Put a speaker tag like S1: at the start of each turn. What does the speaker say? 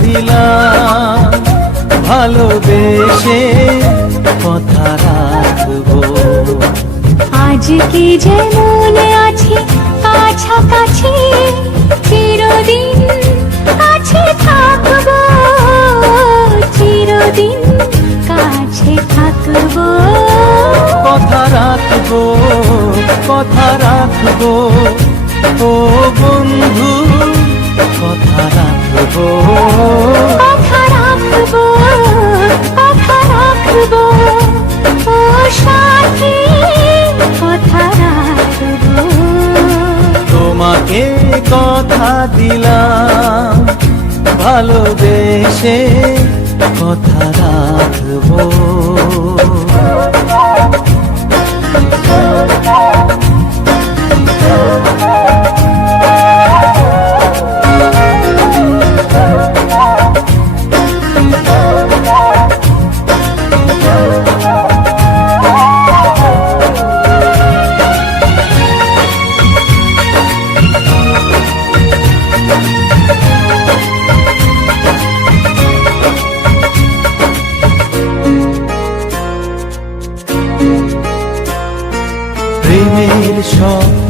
S1: দিলাম। ভালোবেসে কথা রাখব।
S2: আজকে যেমন আছি কাছাকাছি চিরদিন কাছে থাকব চিরদিন কাছে থাকব।
S1: কথা রাখব কথা রাখব। ও বন্ধু কথা
S2: কথা কথা কথা
S1: তোমাকে কথা দিলাম ভালোবেসে কথা রাখব। で。